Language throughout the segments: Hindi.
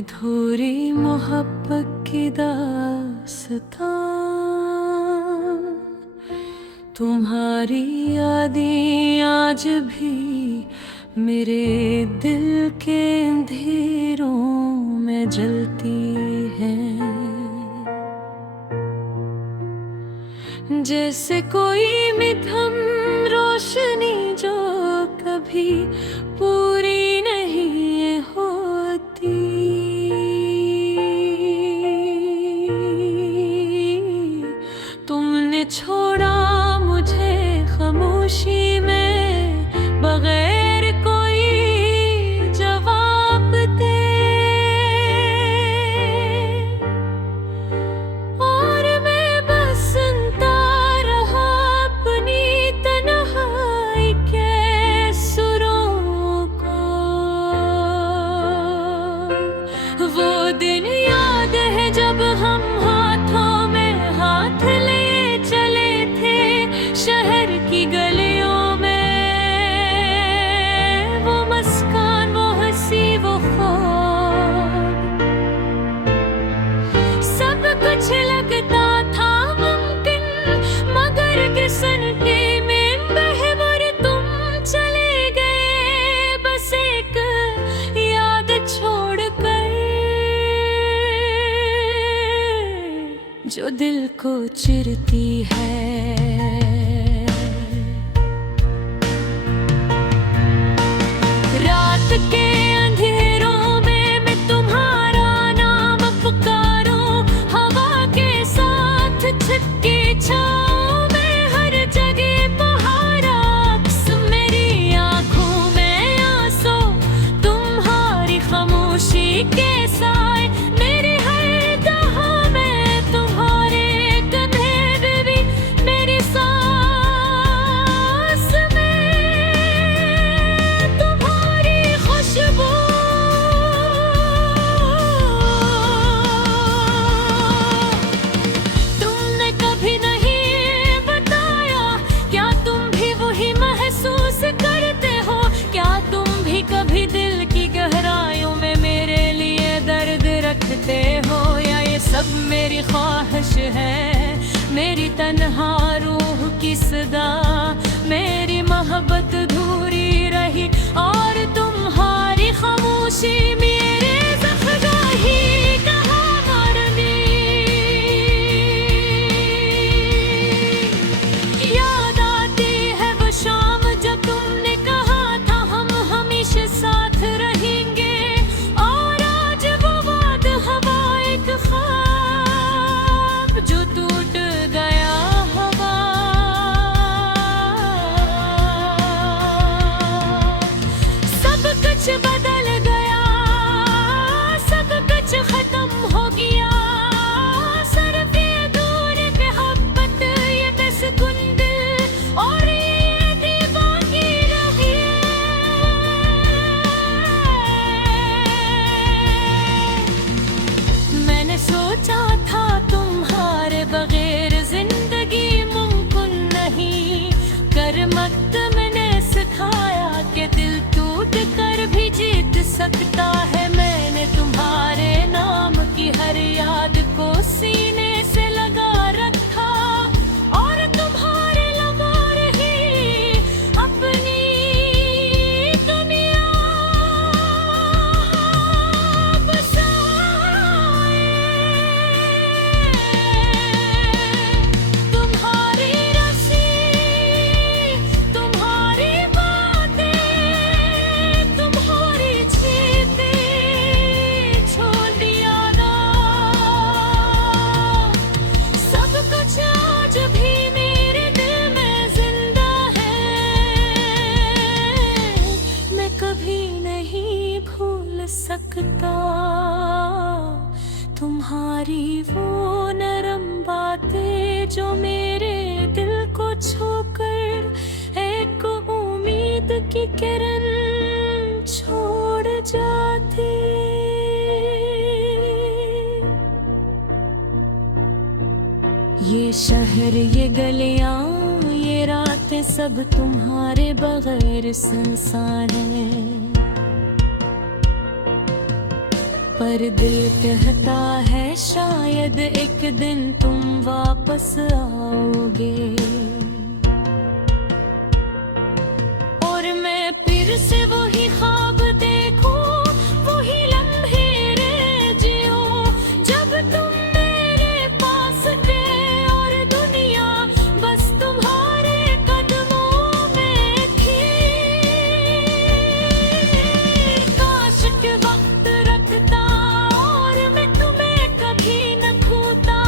अधूरी मोहब्बत की दास्तां, तुम्हारी यादें आज भी मेरे दिल के अंधेरों में जलती हैं। जैसे कोई मिथम रोशनी जो कभी पूरी नहीं होती, तुमने छोड़ा मुझे खामोशी में बगैर कोई जवाब दे, और मैं बस सुनता रहा अपनी तन्हाई के सुरों को। वो दिन याद है जब हम हाथों में हाथ लिए चले थे शहर की गलियों में, वो मुस्कान, वो हंसी, वो ख्वाब, सब कुछ लगता था मुमकिन, मगर किस्मत में बहम और तुम चले गए बस एक याद छोड़ कर, जो दिल को चिरती है। रात के अंधेरों में मैं तुम्हारा नाम पुकारूं, हवा के साथ छिपके छाओ में हर जगह पहाड़ा अक्स, मेरी आंखों में आंसू, तुम्हारी खामोशी के साए, मेरे हर दहा में तुम्हारे कंधे पे भी, मेरी सांस में तुम्हारी खुशबू। तुमने कभी नहीं बताया, क्या तुम भी वही महसूस करते हो? क्या तुम भी कभी दिल की गहराइयों में मेरे लिए दर्द रखते हो? या ये सब मेरी ख्वाहिश है, मेरी तन्हा रूह की सदा, मेरी मोहब्बत अधूरी रही और तुम्हारी खामोशी मेरे ज़ख्म-गाही कहाँ मरनी। याद आती है वो शाम जब तुमने कहा था हम हमेशा साथ रहेंगे, और आज वो वाद हवा एक ख्वाब जो टूट गया हवा। सब कुछ बदल गया, सब कुछ खत्म हो गया, सिर्फ ये दूर मोहब्बत, ये बेसुकून दिल और ये दीवानगी रही है। मैंने सोचा था तुम्हारे बगैर जिंदगी मुमकिन नहीं, करमत मैंने सिखाया कि दिल टूट कर भी जीत सकता है। मैंने तुम्हारे नाम की हर याद को सीने से लगा रखा, और तुम्हारे लगा रही अपनी दुनिया बसाए। तुम्हारी रस्सी, तुम्हारी बातें, तुम्हारी छीते छोड़ दिया ना, सब कुछ आज भी मेरे दिल में जिंदा है। मैं कभी नहीं भूल सकता तुम्हारी वो नरम बातें जो मेरे दिल को छूकर एक उम्मीद की किरण छोड़ जाती। ये शहर, ये गलियां, ये रातें सब तुम्हारे बगैर सुनसान है। पर दिल कहता है शायद एक दिन तुम वापस आओगे, और मैं फिर से वही ख्वाब देखूं, वही लम्हे रह जियो जब तुम मेरे पास थे और दुनिया बस तुम्हारे कदमों में थी। काश के वक्त रखता और मैं तुम्हें कभी न खोता,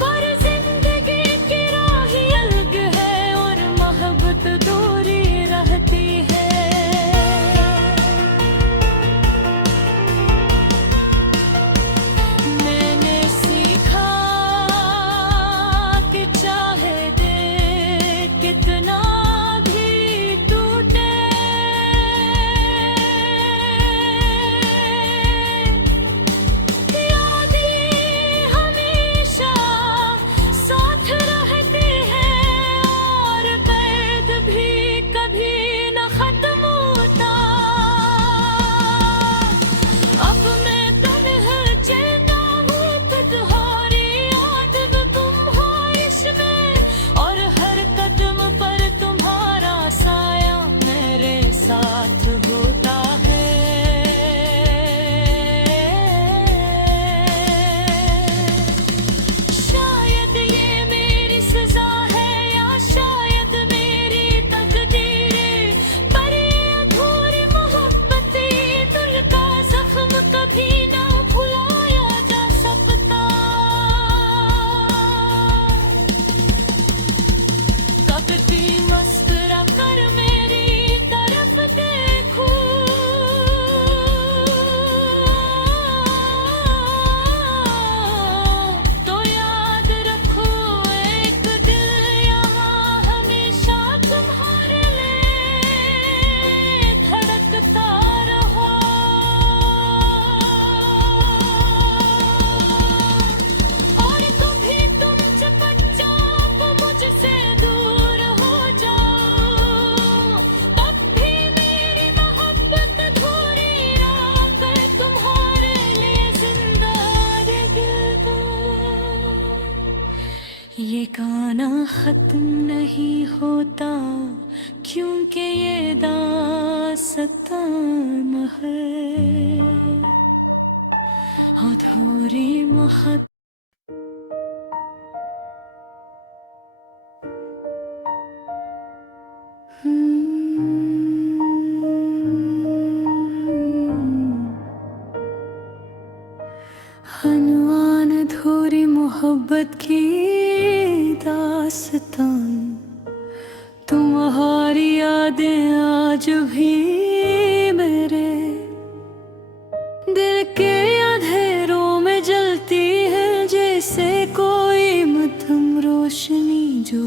पर जिंदगी की राह अलग है और मोहब्बत दूरी रहती है। मैंने सीखा कि चाहे दे कितना भी टूटे, यादें हमेशा साथ रहते हैं और दर्द भी कभी न खत्म होता। अब मैं तन्हा चलता हूँ, तुम्हारी याद में तुम हो इसमें, और हर कदम पर तुम्हारा साया मेरे साथ होता है। शायद ये मेरी सजा है या शायद मेरी तकदीर, पर ये अधूरी मोहब्बत, दिल का जख्म कभी ना भुलाया जा सकता। कब भी मुस्कुरा कर मेरी तरफ देखो, तो याद रखो एक दिल यहाँ हमेशा तुम्हारे लिए धड़कता रहा। और कभी तुम चुपचाप मुझसे दूर हो जाओ, तब भी मेरी मोहब्बत अधूरी रहकर तुम्हारे लिए जिंदा रहेगा। ये गाना खत्म नहीं होता क्योंकि ये दास्तान है, अधूरी मोहब्बत। अनवान अधूरी मोहब्बत की दास्तान, तुम्हारी यादें आज भी मेरे दिल के अंधेरों में जलती है, जैसे कोई मध्यम रोशनी जो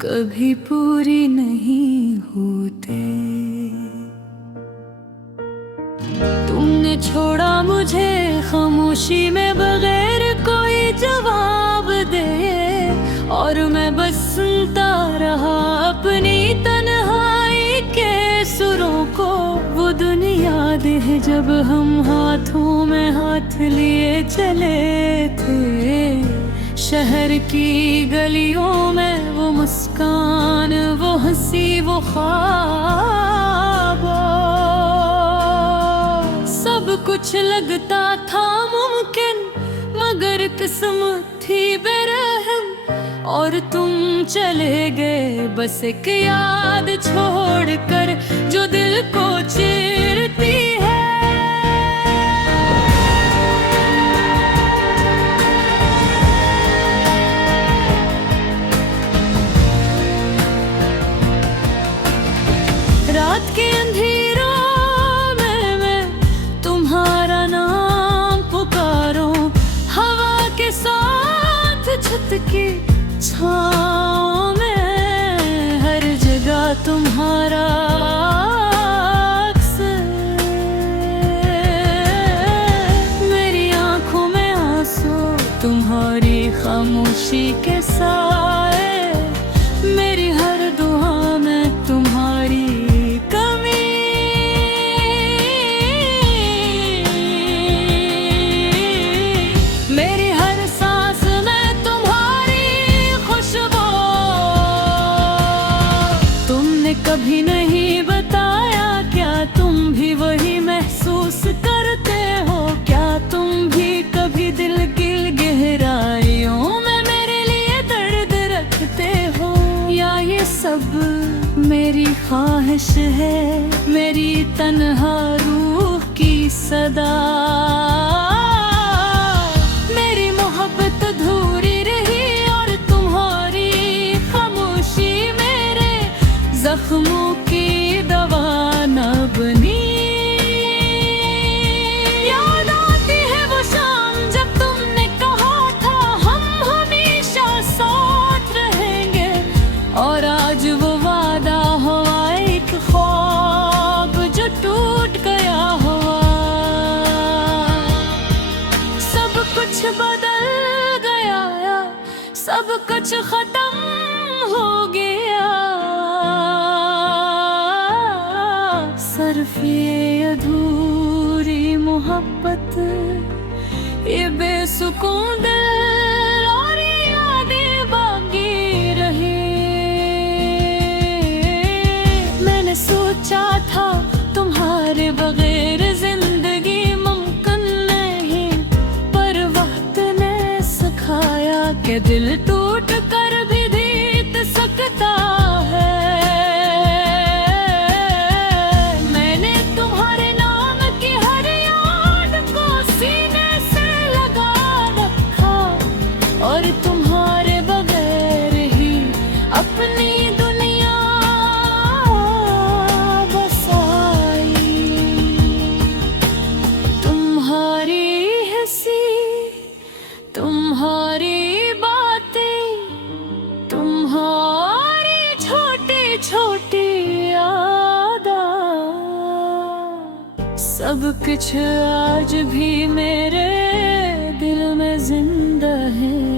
कभी पूरी नहीं होती। तुमने छोड़ा मुझे खामोशी में बगैर कोई जवाब दे, और मैं बस सुनता रहा अपनी तन्हाई के सुरों को। वो दिन याद है जब हम हाथों में हाथ लिए चले थे, शहर की गलियों में वो मुस्कान, वो हंसी, वो ख्वाब। सब कुछ लगता था मुमकिन मगर किस्मत थी बेरहम, और तुम चले गए बस एक याद छोड़कर जो दिल को चीरती है। रात के अंधेरों में मैं तुम्हारा नाम पुकारूं, हवा के साथ छत की छाँव में हर जगह तुम्हारा अक्स, मेरी आंखों में आंसू तुम्हारी खामोशी के साए, मेरी हर दुआ में तुम्हारी कमी। कभी नहीं बताया, क्या तुम भी वही महसूस करते हो? क्या तुम भी कभी दिल की गहराइयों में मेरे लिए दर्द रखते हो? या ये सब मेरी ख्वाहिश है, मेरी तन्हा रूह की सदा? मेरी मोहब्बत अधूरी रही और तुम्हारी खामोशी मेरे जख्मों की दवा न बनी। याद आती है वो शाम जब तुमने कहा था हम हमेशा साथ रहेंगे, और आज वो वादा हुआ एक ख्वाब जो टूट गया हुआ। सब कुछ बदल गया, सब कुछ खत्म हो गया, सिर्फ ये अधूरी मोहब्बत, ये बेसुकून दिल और ये यादें बाकी रही। मैंने सोचा था तुम्हारे बगैर जिंदगी मुमकिन नहीं, पर वक्त ने सिखाया कि दिल टूट कर भी जीत सकता है। मैंने तुम्हारे नाम की हर याद को सीने से लगा रखा, और तुम्हारे बगैर ही अपनी दुनिया बसाई। तुम्हारी हंसी, तुम्हारी बातें, तुम्हारी छोटी छोटी यादा, सब कुछ आज भी मेरे दिल में जिंदा है।